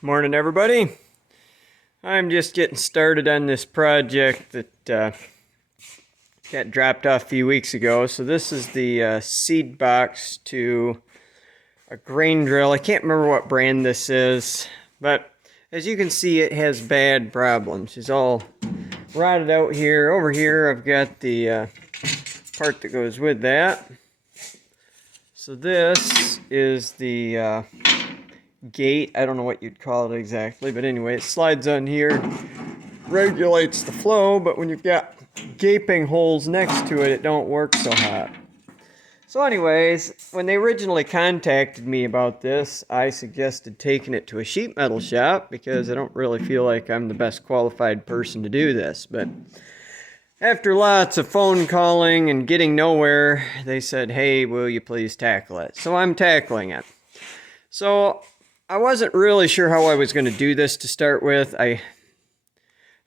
Morning, everybody. I'm just getting started on this project that got dropped off a few weeks ago. So this is the seed box to a grain drill. I can't remember what brand this is, but as you can see, it has bad problems. It's all rotted out here. Over here, I've got the part that goes with that. So this is the gate. I don't know what you'd call it exactly, but anyway, it slides on here, regulates the flow, but when you've got gaping holes next to it, it don't work so hot. So anyways, when they originally contacted me about this, I suggested taking it to a sheet metal shop because I don't really feel like I'm the best qualified person to do this. But after lots of phone calling and getting nowhere, they said, hey, will you please tackle it? So I'm tackling it. So I wasn't really sure how I was going to do this to start with. The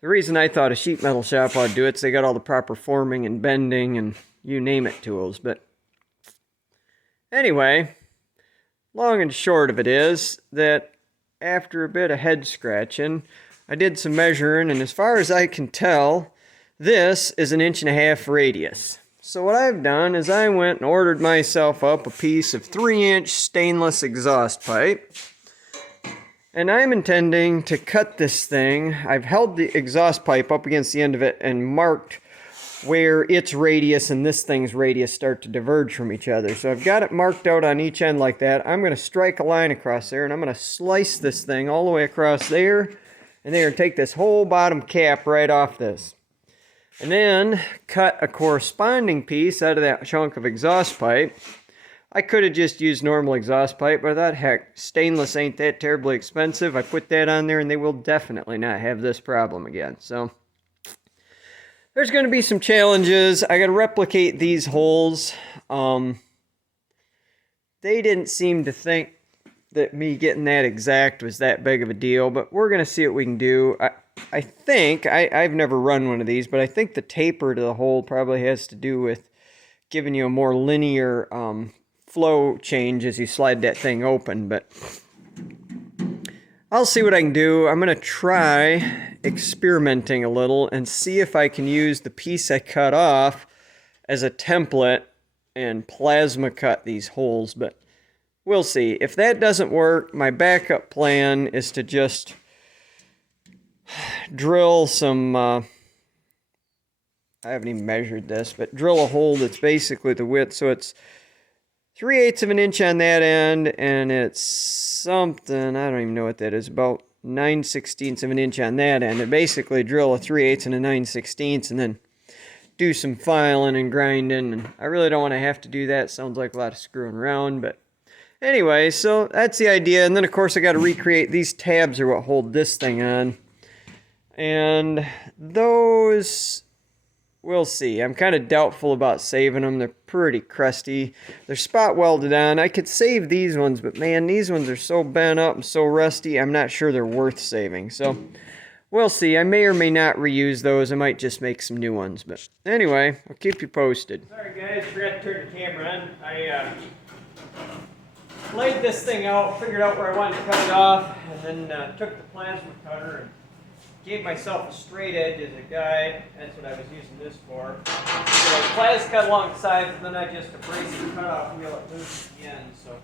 reason I thought a sheet metal shop ought to do it is they got all the proper forming and bending and you name it tools. But anyway, long and short of it is that after a bit of head scratching, I did some measuring, and as far as I can tell, this is 1.5 inch radius. So what I've done is I went and ordered myself up a piece of 3-inch stainless exhaust pipe. And I'm intending to cut this thing. I've held the exhaust pipe up against the end of it and marked where its radius and this thing's radius start to diverge from each other. So I've got it marked out on each end like that. I'm going to strike a line across there, and I'm going to slice this thing all the way across there and there and take this whole bottom cap right off this. And then cut a corresponding piece out of that chunk of exhaust pipe. I could have just used normal exhaust pipe, but I thought, heck, stainless ain't that terribly expensive. I put that on there, and they will definitely not have this problem again. So there's going to be some challenges. I got to replicate these holes. They didn't seem to think that me getting that exact was that big of a deal, but we're going to see what we can do. I think, I've never run one of these, but I think the taper to the hole probably has to do with giving you a more linear flow change as you slide that thing open. But I'll see what I can do. I'm going to try experimenting a little and see if I can use the piece I cut off as a template and plasma cut these holes, but we'll see. If that doesn't work, my backup plan is to just drill some, I haven't even measured this, but drill a hole that's basically the width, so it's 3/8 of an inch on that end, and it's something, I don't even know what that is, about 9/16 of an inch on that end. And basically drill a 3/8 and a 9/16 and then do some filing and grinding. And I really don't want to have to do that. Sounds like a lot of screwing around, but anyway, so that's the idea. And then of course I got to recreate these tabs are what hold this thing on. And those, we'll see. I'm kind of doubtful about saving them. They're pretty crusty. They're spot welded on. I could save these ones, but man, these ones are so bent up and so rusty, I'm not sure they're worth saving. So we'll see. I may or may not reuse those. I might just make some new ones. But anyway, I'll keep you posted. Sorry guys, forgot to turn the camera on. I laid this thing out, figured out where I wanted to cut it off, and then took the plasma cutter and gave myself a straight edge as a guide. That's what I was using this for. So plasma cut along the sides, and then I just abrasive the cutoff wheel at loose at the end. So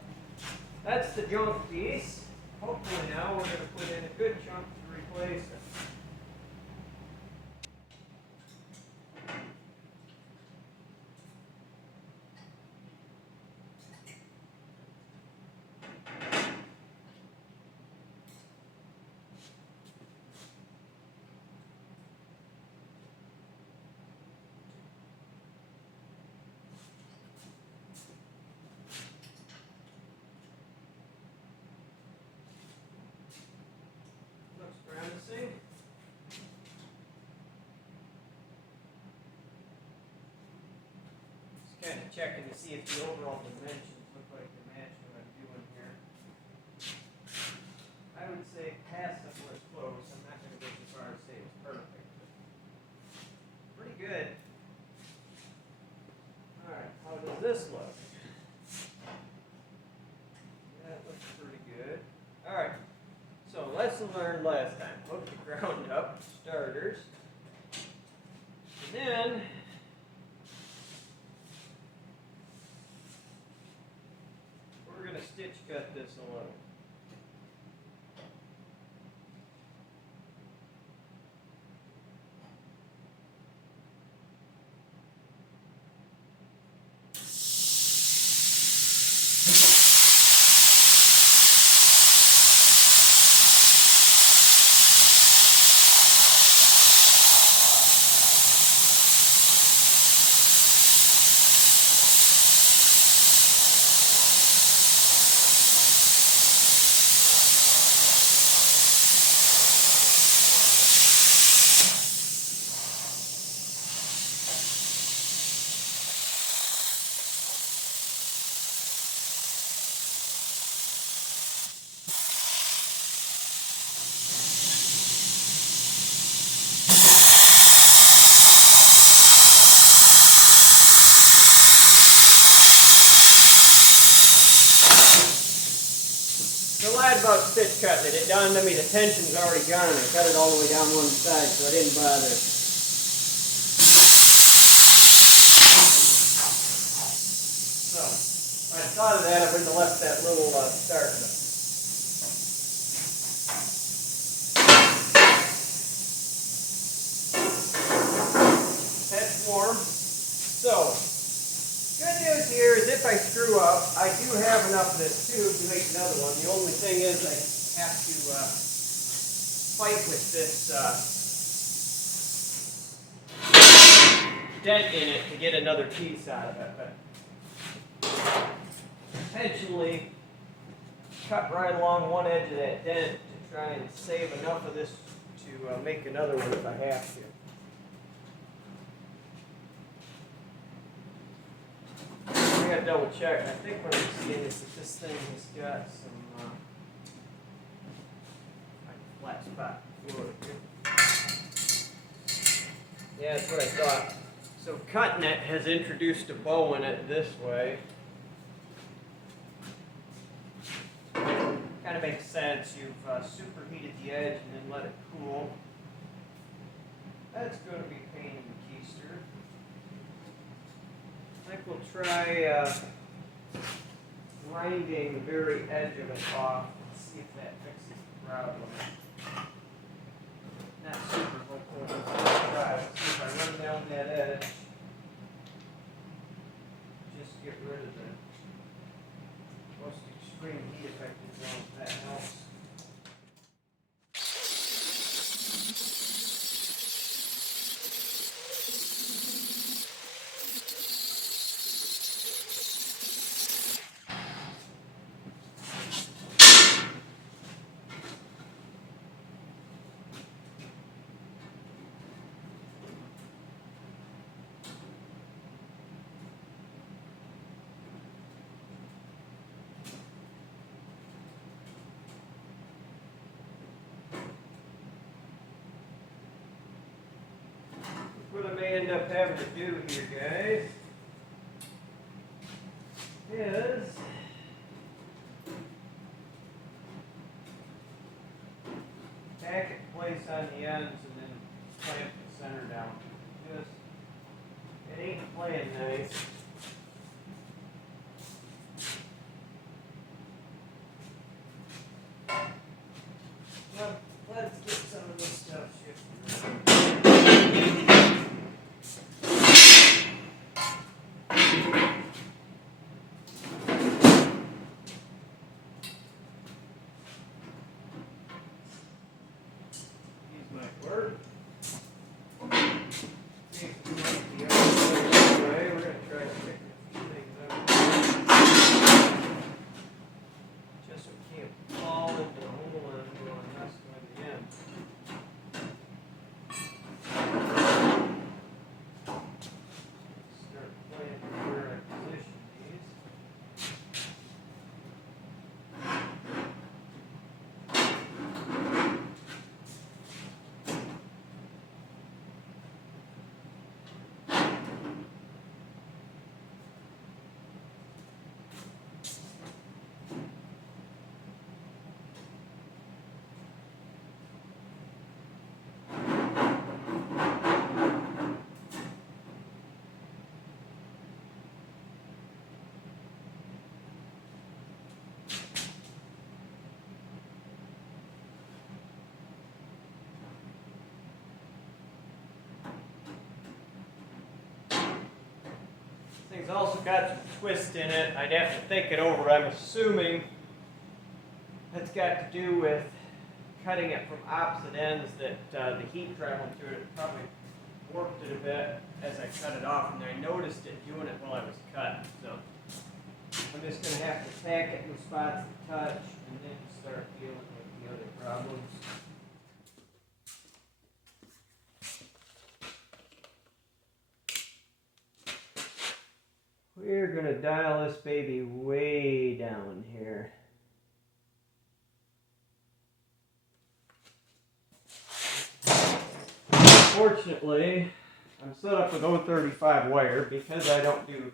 that's the junk piece. Hopefully now we're going to put in a good chunk to replace it. Looks promising. Just kind of checking to see if the overall dimensions look like they match what I'm doing here. I would say passably close. I'm not going to go as far as say it's perfect, but pretty good. Alright, how does this look? That looks pretty good. Alright, so let's lesson learned last time. Hook the ground up, starters. And then we're going to stitch cut this a little. So I lied about stitch cutting it. It dawned on me the tension's already gone. I cut it all the way down one side, so I didn't bother. So, if I'd thought of that, I wouldn't have left that little start. That's warm. So, good news here is if I screw up, I do have enough of this tube to make another one. The only thing is I have to fight with this dent in it to get another piece out of it. But intentionally cut right along one edge of that dent to try and save enough of this to make another one if I have to. I gotta double check. I think what I'm seeing is that this thing has got some like flat spot fluid here. Yeah, that's what I thought. So cutting it has introduced a bow in it this way. Kind of makes sense. You've superheated the edge and then let it cool. That's going to be a pain in the keister. I think we'll try grinding the very edge of it off and see if that fixes the problem. Not super hopeful, but let's try. Let's see if I run down that edge. Just get rid of the most extreme heat affected zone, if that helps. What I may end up having to do here, guys, is tack it in place on the ends and then clamp the center down. Just, it ain't playing nice. Well, let's get some of this stuff shifted. We're going to try got some twist in it. I'd have to think it over. I'm assuming that's got to do with cutting it from opposite ends, that the heat traveling through it probably warped it a bit as I cut it off, and I noticed it doing it while I was cutting. So I'm just going to have to tack it in the spots that touch and then start dealing with the other problems. We're going to dial this baby way down here. Fortunately, I'm set up with 035 wire because I don't do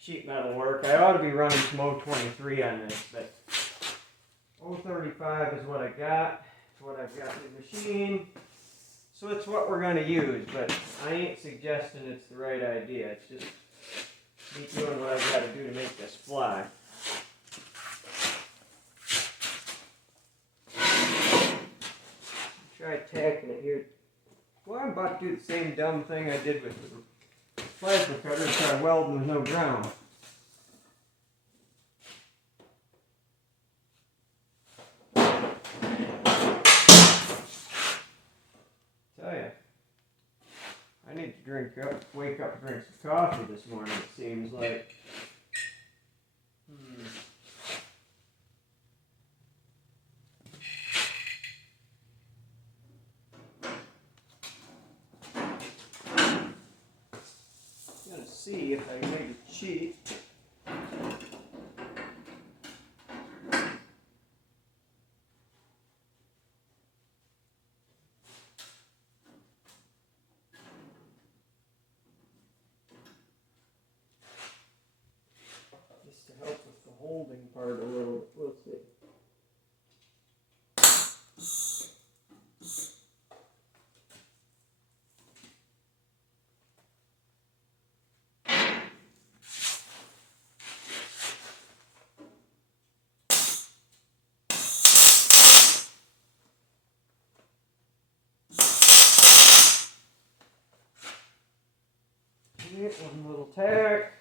sheet metal work. I ought to be running some 023 on this, but 035 is what I got. It's what I've got in the machine. So it's what we're going to use, but I ain't suggesting it's the right idea. It's just me doing what I've got to do to make this fly. Try tacking it here. Well, I'm about to do the same dumb thing I did with the plasma cutter, try welding with no ground. Tell ya, I need to wake up and drink some coffee this morning, it seems like. I'm gonna see if I can make a cheat. Just to help with the holding part a little bit. We'll see. One little tack.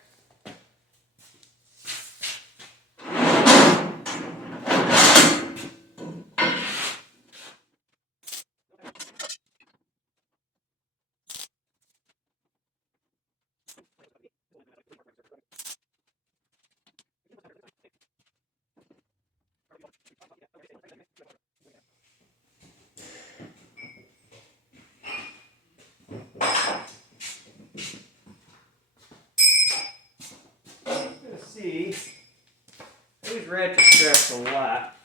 See, I use ratchet straps a lot.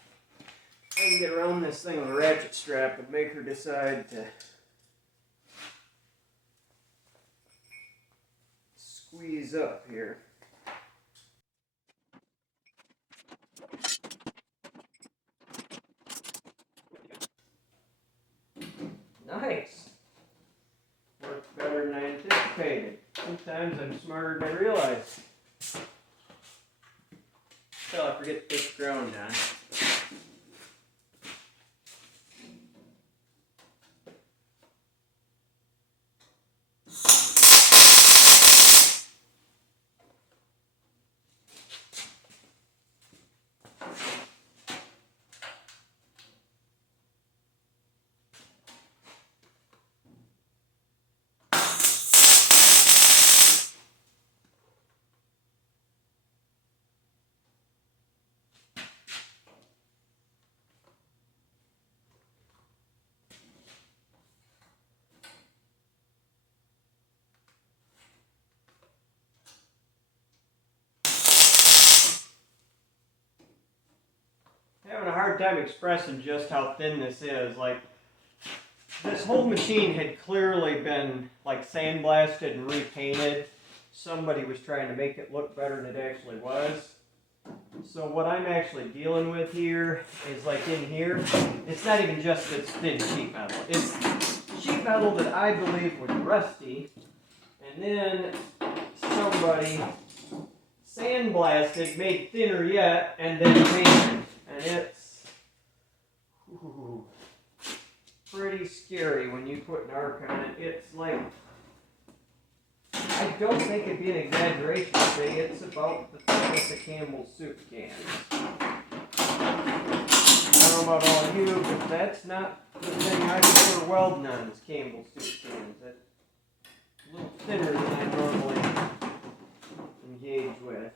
I can get around this thing with a ratchet strap and make her decide to squeeze up here. Nice. Worked better than I anticipated. Sometimes I'm smarter than I realize. Until I forget to put the ground down. Having a hard time expressing just how thin this is. Like, this whole machine had clearly been like sandblasted and repainted. Somebody was trying to make it look better than it actually was. So what I'm actually dealing with here is, like, in here, it's not even just this thin sheet metal. It's sheet metal that I believe was rusty, and then somebody sandblasted, made thinner yet, and then painted. And it's pretty scary when you put an arc on it. It's like I don't think it'd be an exaggeration to say it's about the thickness of Campbell's soup cans. I don't know about all of you, but that's not the thing I prefer welding on is Campbell's soup cans. That's a little thinner than I normally engage with.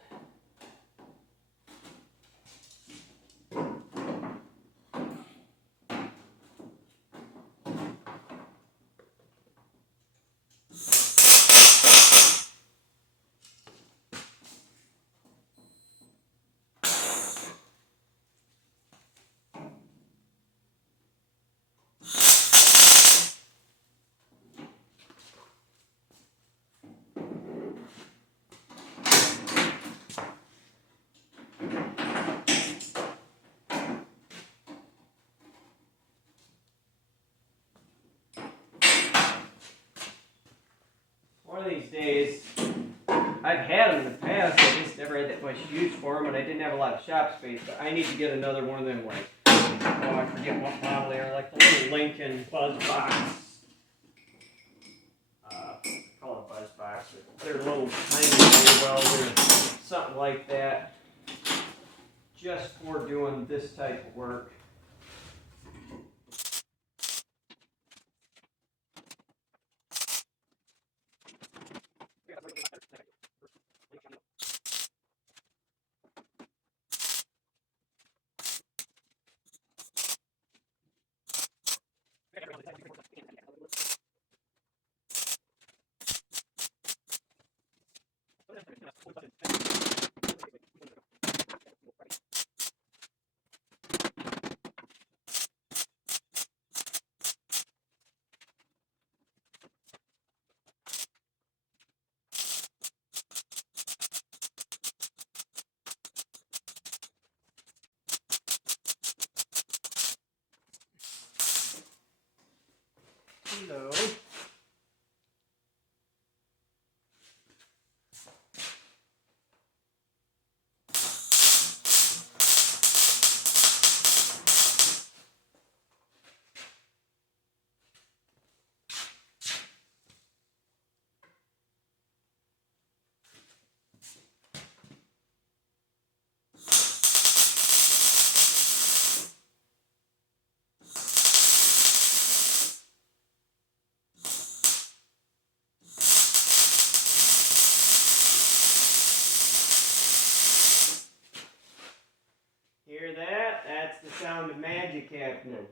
One of these days, I've had them in the past, I just never had that much use for them, and I didn't have a lot of shop space, but I need to get another one of them, like, oh, I forget what model they are, like the little Lincoln Buzz Box. I call it Buzz Box, but they're little tiny welders, something like that, just for doing this type of work. Hello. Hear that? That's the sound of magic happening.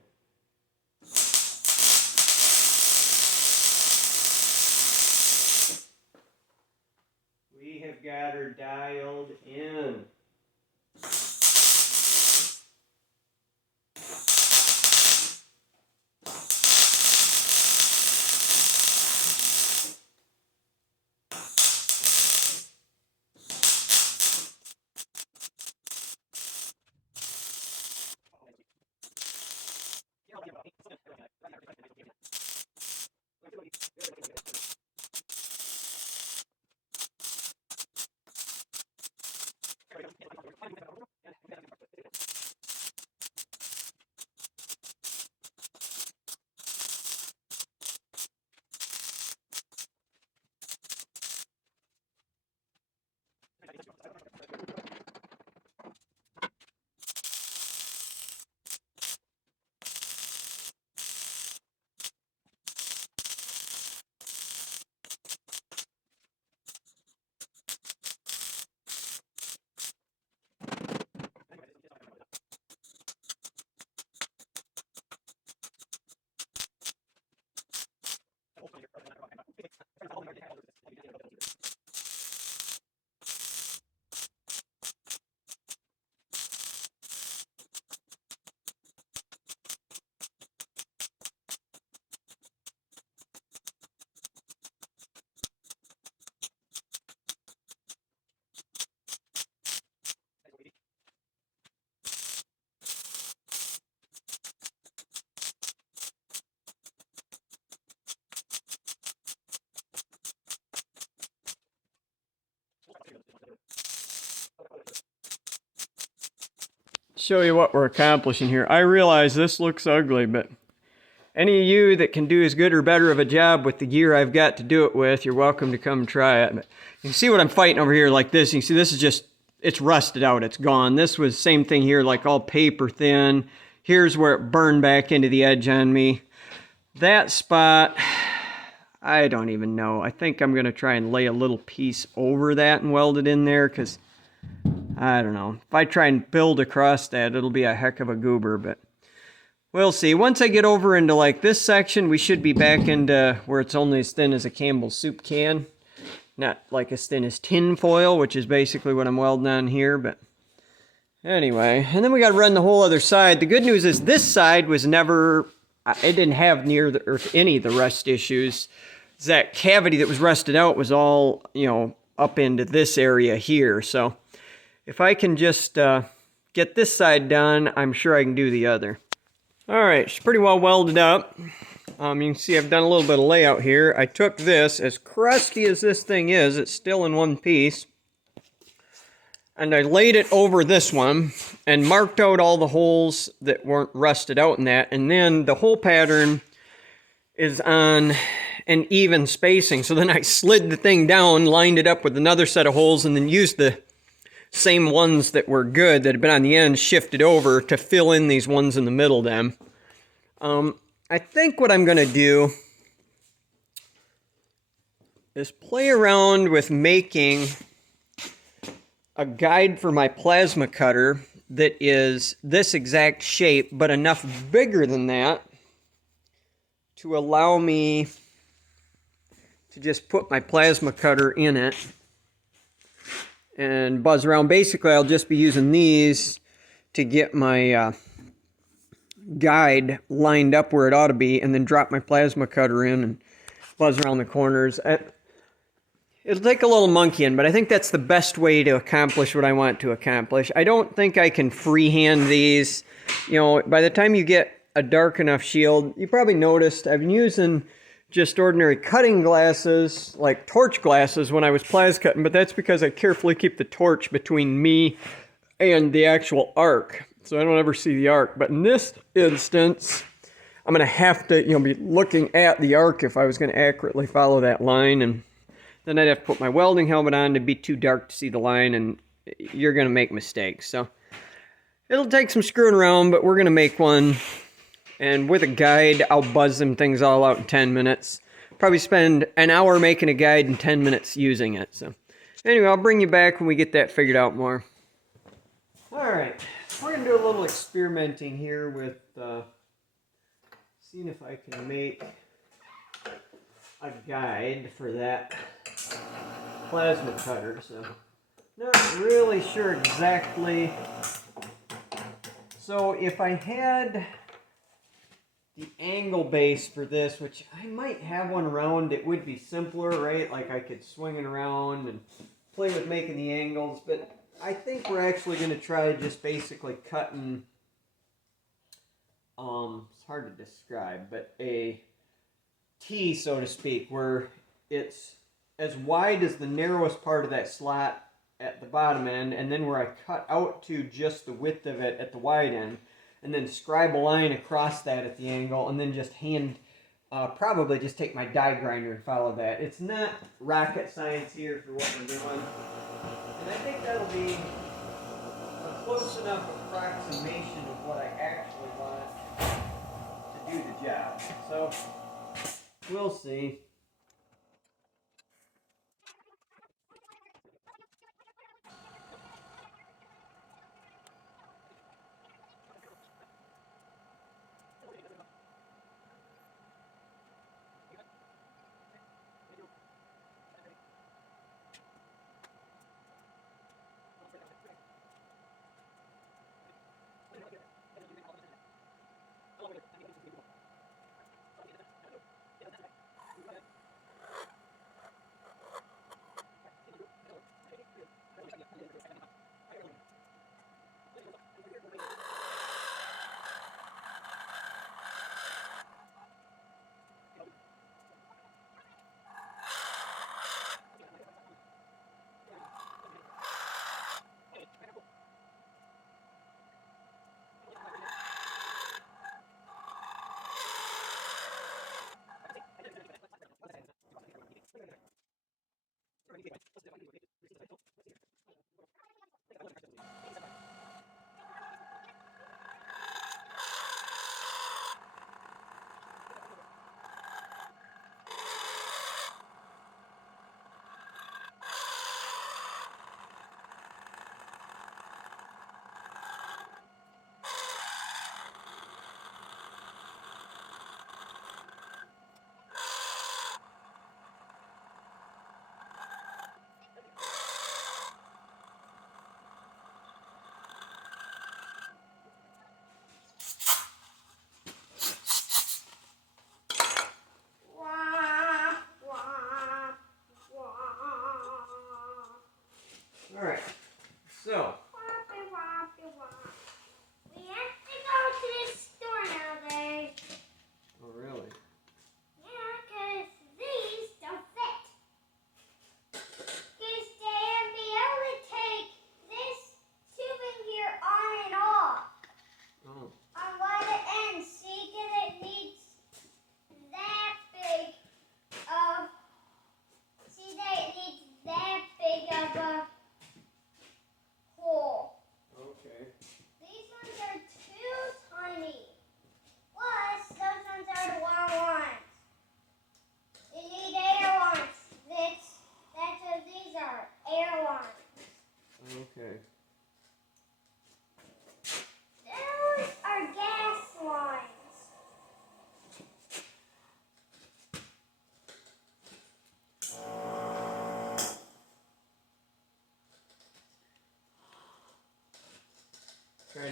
We have got her dialed in. Show you what we're accomplishing here. I realize this looks ugly, but Any of you that can do as good or better of a job with the gear I've got to do it with, you're welcome to come try it. But you can see what I'm fighting over here like this. You can see this is just, it's rusted out, it's gone. This was same thing here, like all paper thin. Here's where it burned back into the edge on me. That spot, I don't even know. I think I'm gonna try and lay a little piece over that and weld it in there, because I don't know. If I try and build across that, it'll be a heck of a goober, but we'll see. Once I get over into like this section, we should be back into where it's only as thin as a Campbell's soup can. Not like as thin as tin foil, which is basically what I'm welding on here, but anyway. And then we got to run the whole other side. The good news is this side was never, it didn't have any of the rust issues. That cavity that was rusted out was all, you know, up into this area here. So if I can just get this side done, I'm sure I can do the other. All right, it's pretty well welded up. You can see I've done a little bit of layout here. I took this, as crusty as this thing is, it's still in one piece, and I laid it over this one and marked out all the holes that weren't rusted out in that, and then the whole pattern is on an even spacing. So then I slid the thing down, lined it up with another set of holes, and then used the same ones that were good, that had been on the end, shifted over to fill in these ones in the middle then. I think what I'm going to do is play around with making a guide for my plasma cutter that is this exact shape, but enough bigger than that to allow me to just put my plasma cutter in it and buzz around. Basically, I'll just be using these to get my guide lined up where it ought to be, and then drop my plasma cutter in and buzz around the corners. It'll take a little monkeying, but I think that's the best way to accomplish what I want to accomplish. I don't think I can freehand these. You know, by the time you get a dark enough shield, you probably noticed I've been using just ordinary cutting glasses, like torch glasses, when I was plas cutting, but that's because I carefully keep the torch between me and the actual arc, so I don't ever see the arc. But in this instance, I'm going to have to, be looking at the arc if I was going to accurately follow that line, and then I'd have to put my welding helmet on to be too dark to see the line, and you're going to make mistakes. So it'll take some screwing around, but we're going to make one. And with a guide, I'll buzz them things all out in 10 minutes. Probably spend an hour making a guide and 10 minutes using it. So anyway, I'll bring you back when we get that figured out more. Alright, we're going to do a little experimenting here with seeing if I can make a guide for that plasma cutter. So not really sure exactly. So if I had the angle base for this, which I might have one around, it would be simpler, right? Like I could swing it around and play with making the angles, but I think we're actually going to try just basically cutting, it's hard to describe, but a T, so to speak, where it's as wide as the narrowest part of that slot at the bottom end, and then where I cut out to just the width of it at the wide end, and then scribe a line across that at the angle, and then just probably just take my die grinder and follow that. It's not rocket science here for what we're doing, and I think that'll be a close enough approximation of what I actually want to do the job. So we'll see.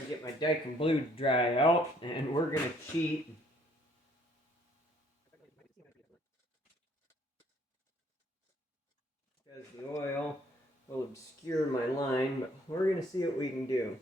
to get my Daikin Blue to dry out, and we're going to cheat. Because the oil will obscure my line, but we're going to see what we can do.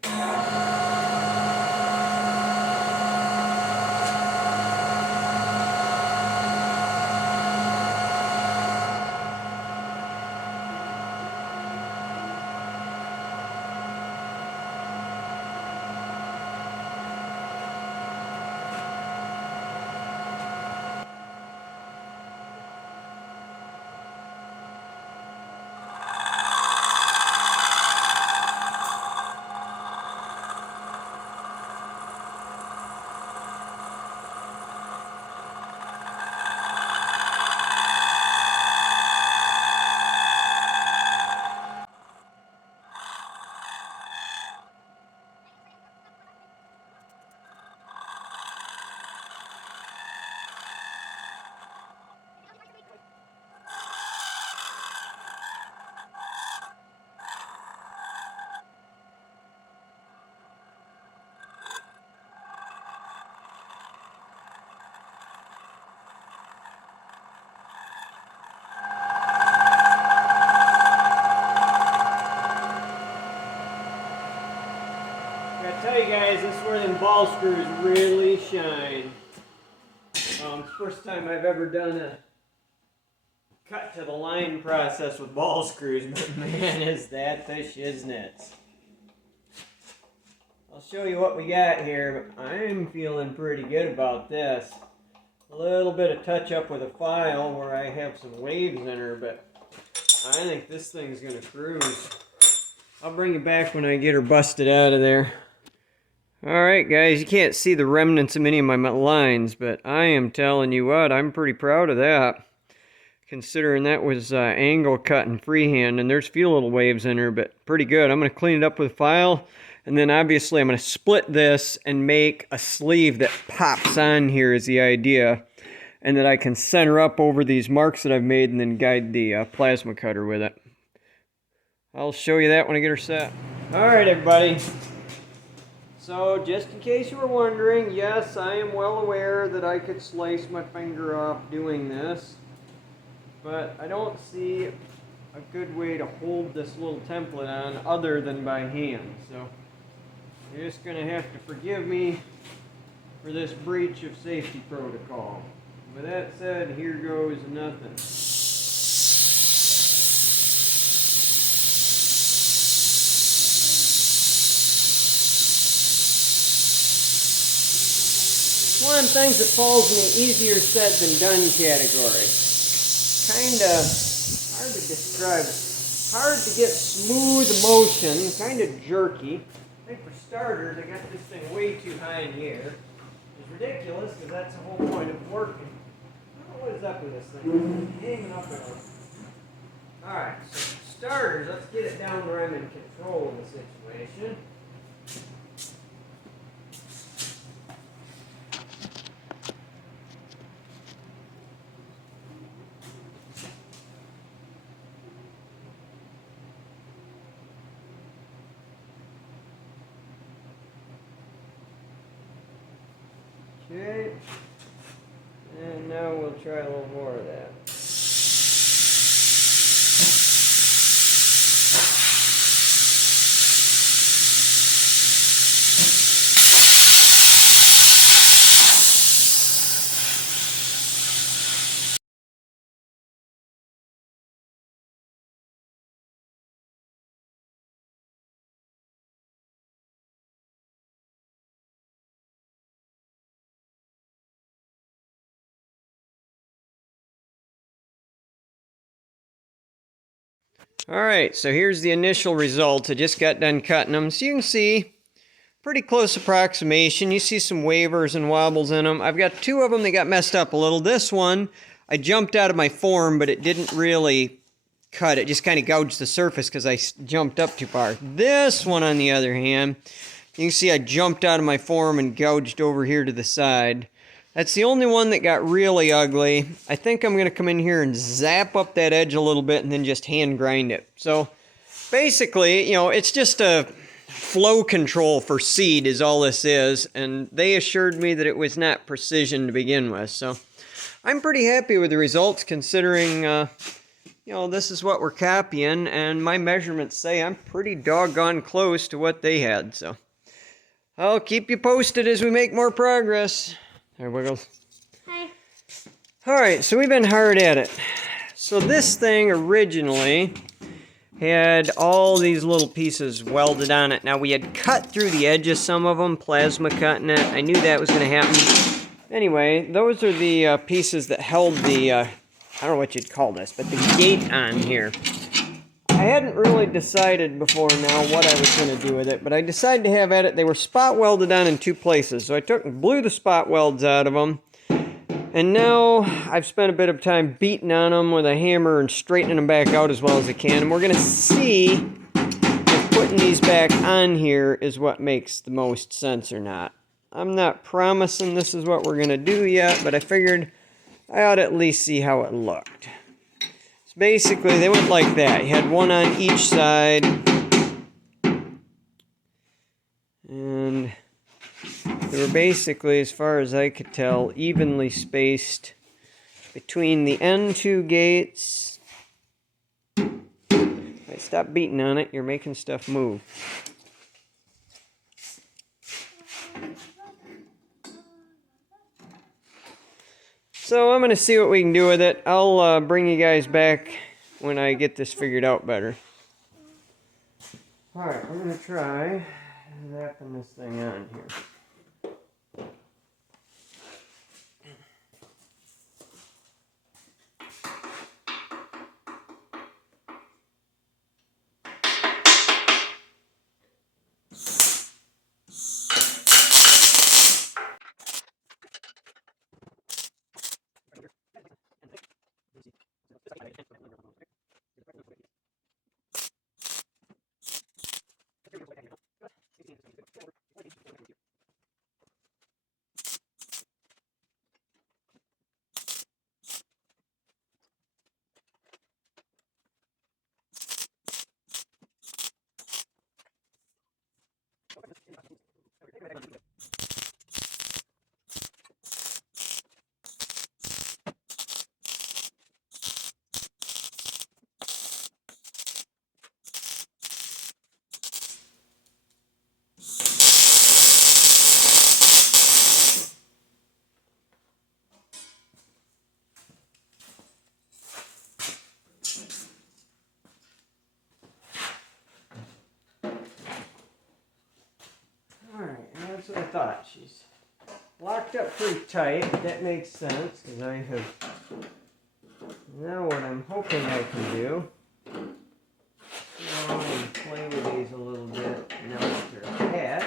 I tell you guys, this is where them ball screws really shine. First time I've ever done a cut to the line process with ball screws, but man, is that the shiznits. I'll show you what we got here, but I'm feeling pretty good about this. A little bit of touch up with a file where I have some waves in her, but I think this thing's gonna cruise. I'll bring it back when I get her busted out of there. Alright guys, you can't see the remnants of many of my lines, but I am telling you what, I'm pretty proud of that. Considering that was angle cut and freehand, and there's a few little waves in her, but pretty good. I'm going to clean it up with a file, and then obviously I'm going to split this and make a sleeve that pops on here is the idea, and that I can center up over these marks that I've made and then guide the plasma cutter with it. I'll show you that when I get her set. Alright everybody. So, just in case you were wondering, yes, I am well aware that I could slice my finger off doing this, but I don't see a good way to hold this little template on other than by hand. So, you're just going to have to forgive me for this breach of safety protocol. With that said, here goes nothing. One of the things that falls in the easier said than done category. Kinda hard to describe. Hard to get smooth motion, kinda jerky. I think for starters, I got this thing way too high in the air. It's ridiculous because that's the whole point of working. I don't know what is up with this thing. It's hanging up at all. Alright, so for starters, let's get it down where I'm in control of the situation. Okay, and now we'll try a little more of that. Alright, so here's the initial results. I just got done cutting them. So you can see, pretty close approximation. You see some wavers and wobbles in them. I've got two of them that got messed up a little. This one, I jumped out of my form, but it didn't really cut. It just kind of gouged the surface because I jumped up too far. This one, on the other hand, you can see I jumped out of my form and gouged over here to the side. That's the only one that got really ugly. I think I'm going to come in here and zap up that edge a little bit and then just hand grind it. So basically, you know, it's just a flow control for seed is all this is, and they assured me that it was not precision to begin with. So I'm pretty happy with the results considering, this is what we're copying, and my measurements say I'm pretty doggone close to what they had. So I'll keep you posted as we make more progress. There, Wiggles. Hi. All right, so we've been hard at it. So this thing originally had all these little pieces welded on it. Now we had cut through the edges, some of them, plasma cutting it. I knew that was going to happen. Anyway, those are the pieces that held the, I don't know what you'd call this, but the gate on here. I hadn't really decided before now what I was going to do with it, but I decided to have at it. They were spot welded on in two places, so I took and blew the spot welds out of them. And now I've spent a bit of time beating on them with a hammer and straightening them back out as well as I can. And we're going to see if putting these back on here is what makes the most sense or not. I'm not promising this is what we're going to do yet, but I figured I ought to at least see how it looked. So basically, they went like that. You had one on each side. And they were basically, as far as I could tell, evenly spaced between the N2 gates. Right, stop beating on it. You're making stuff move. So I'm going to see what we can do with it. I'll bring you guys back when I get this figured out better. Alright, we're going to try wrapping this thing on here. Alright, that's what I thought. She's locked up pretty tight. That makes sense, because I have... Now what I'm hoping I can do... Go on and play with these a little bit now that they're attached.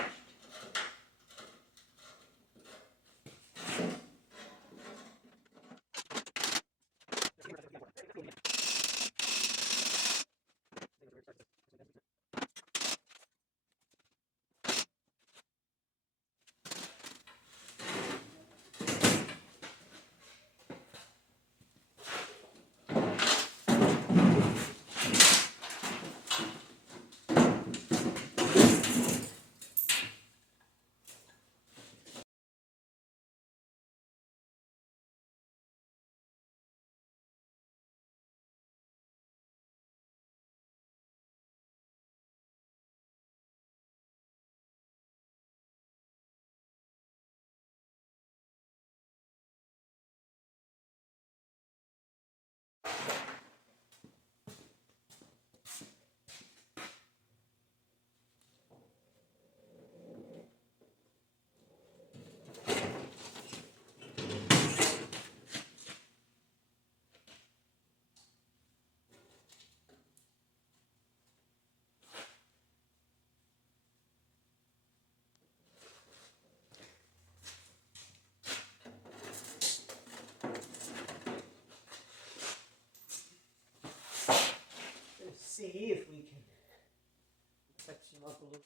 See if we can fix them up a little.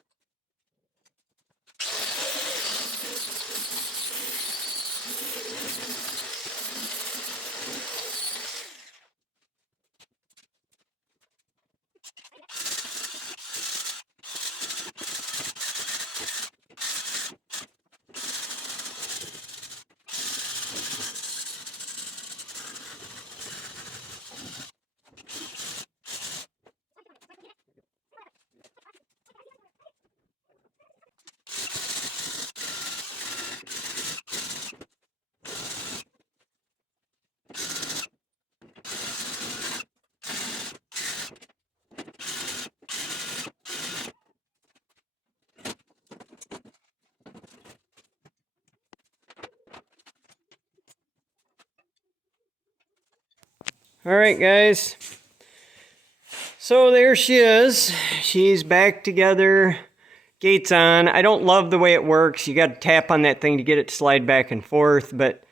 All right, guys. So there she is. She's back together. Gates on. I don't love the way it works. You got to tap on that thing to get it to slide back and forth, but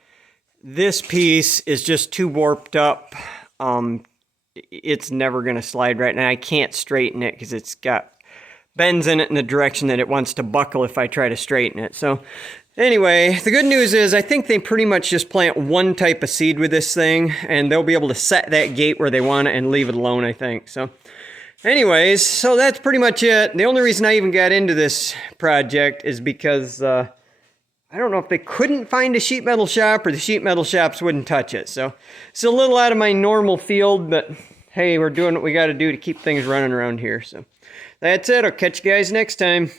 this piece is just too warped up. It's never going to slide right now. I can't straighten it because it's got bends in it in the direction that it wants to buckle if I try to straighten it. So anyway, the good news is I think they pretty much just plant one type of seed with this thing, and they'll be able to set that gate where they want it and leave it alone, I think. So anyways, so that's pretty much it. The only reason I even got into this project is because I don't know if they couldn't find a sheet metal shop or the sheet metal shops wouldn't touch it. So it's a little out of my normal field, but hey, we're doing what we got to do to keep things running around here. So that's it. I'll catch you guys next time.